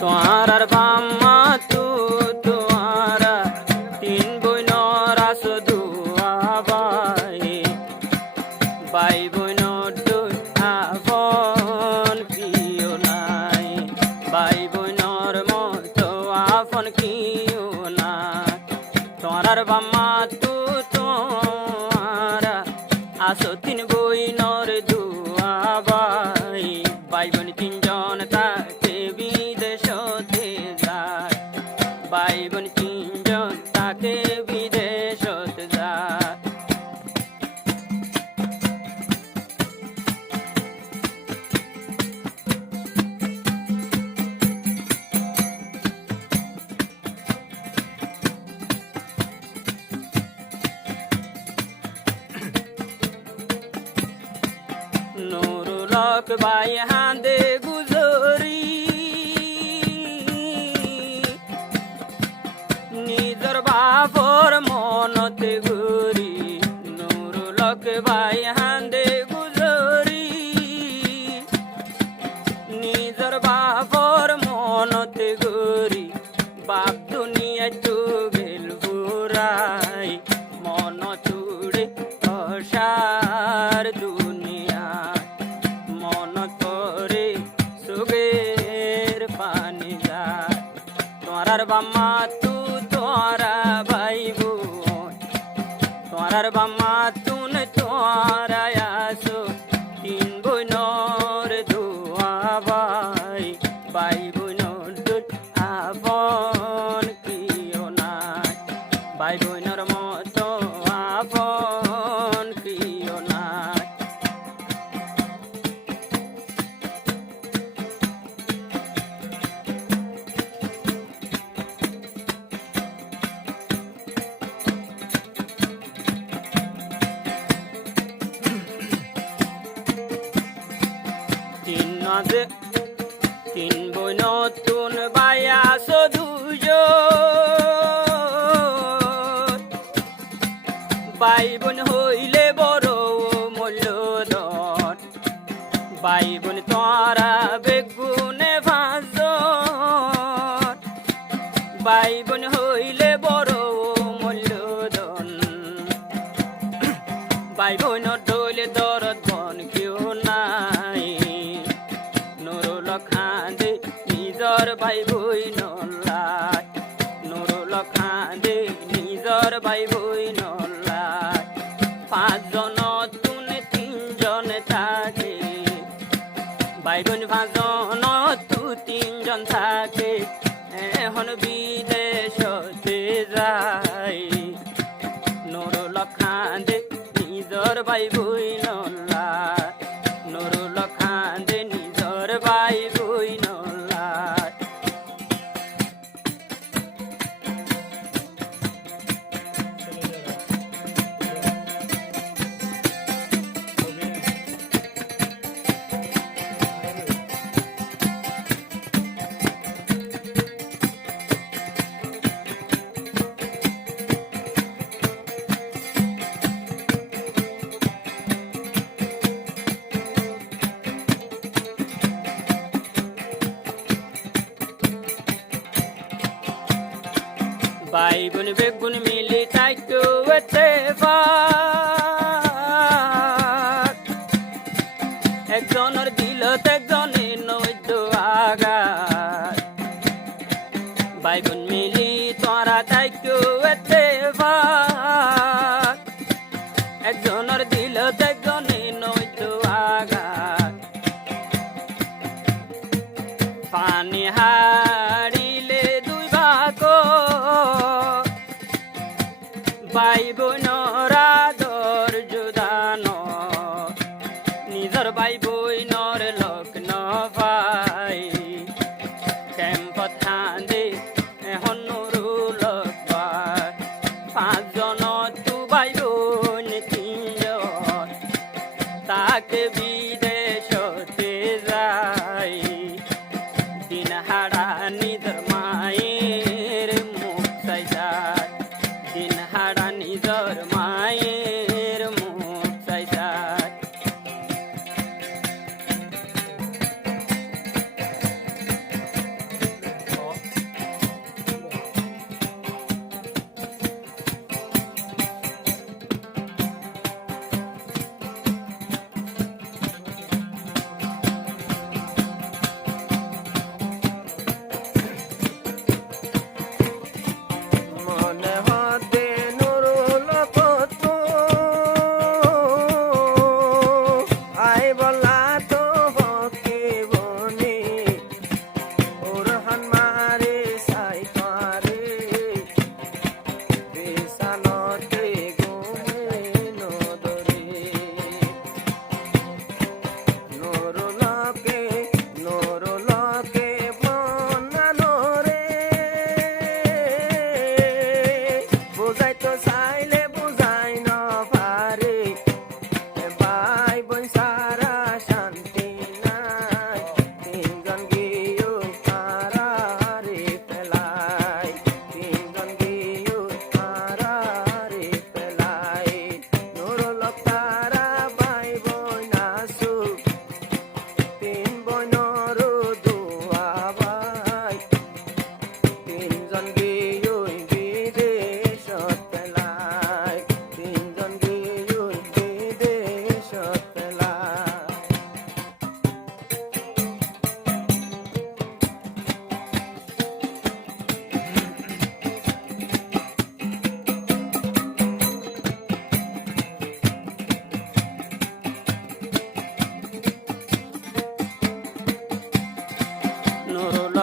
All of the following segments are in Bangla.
তোমার বাম্মা তোমারা তিন বইনর আসো দুয়া বাই বাই বইনর দুই আপন কিও নাই বাই বইনর মতো আপন কিও নাই তোমার বাম্মা তোমারা আসো তিন বইনর দুয়া বাই বাই বোন তিনজন তাকে বিদেশতে যায় বাই বোন তিনজন তাকে বিদেশতে যায় নুরুলক বাই হাঁদে গুজরি নিজর বাপর মনতে ঘুরি নুরুলক বাই হাঁদে গুজরি নিজর বাপর মনতে ঘুরি বাপ দুনিয়া তো গেল বুড়াই মন চুড়ে অসার দুনিয়া মন করে সুগের পানি যায় তোমার বাম্মা তোরা ভাই বোন তোমার বাম্মা তুন তোরা আসো তিন বইনর দুয়া বাই বাই বইনর দুই আপন কিও নাই বাই বইনর মতো আপন কিও নাই তিন বই নতুন বায়াস দুজন বাই বোন হইলে বড় মূল্যধন বাই বোন তোরা বেগুনে ভাজন বাই বোন হইলে বড় মূল্যধন বাই বোন ডইলে দরদ বন কেউ নাই খাঁদে নিজর ভাই বই নল্লাই নুরুল খাঁদে নিজর ভাই বই নল্লাই পাঁচজন তুন তিনজন থাকে ভাই বোন পাঁচজন তু তিনজন থাকে এখন বিদেশতে যায় নুরুল খাঁদে নিজর ভাই বই নল্লাই নুরুল খাঁদে নিজর ভাই বই নল্লাই ভাই বোন বেগুন মিলি তাইতো এতে একজনের দিল একজনে নৈদ্য আঘাত ভাই বোন মিলি তোরা তাইতো এতে একজনের দিল একজনে নৈদ্য আঘাত পানি হারিলে দুই ভাগ ভাই বোনরা ধৈর্যদান নিজর ভাই বোনর লগ্ন ভাই কেম্প থান্দে এখন নুরুলক ভাই পাঁচজন তু ভাই বোন তিনজন তাকে বিদেশতে যায় দিন হারা নিজর মায়ের মুখ চাই যায় দিন হারা নিজর মায়ের মুখ চাই যায়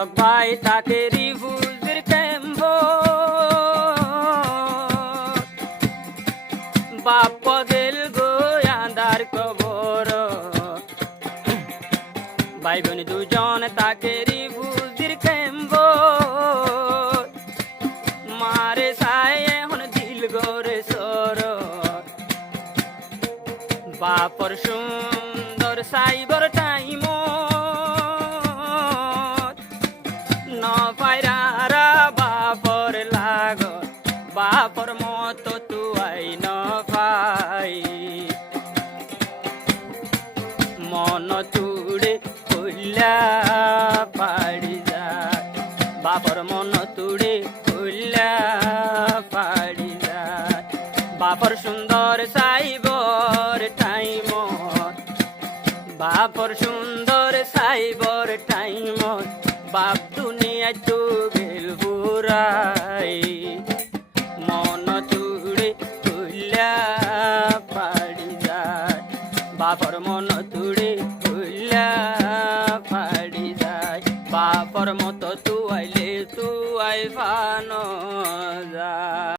কৃষক ভাই তাকে রিফুজির ক্যাম্প বাপ গেল গো আন্ধার কবর ভাই বোন দুজন তাকে রিফুজির ক্যাম্প মারে সাই এখন দিল গোরে সর বাপর সুন্দর সাইবর টাইম ন পায়রা বাপর লাগ বাপর মতো তুয়াই ন পাই মন তুড়ে কইলা পাড়ি যায় বাপর মন তুড়ে কইলা পাড়ি যায় বাপর সুন্দর সাইবর টাইম বাপর সুন্দর সাইবর টাইম বাপ দুনিয়ায় তো গেল বুড়াই মন তুড়ে কইলা পাড়ি যায় বাপর মন তুড়ে কইলা পাড়ি যায় বাপর মতো তুই আইলে তুই আই ফানো যায়।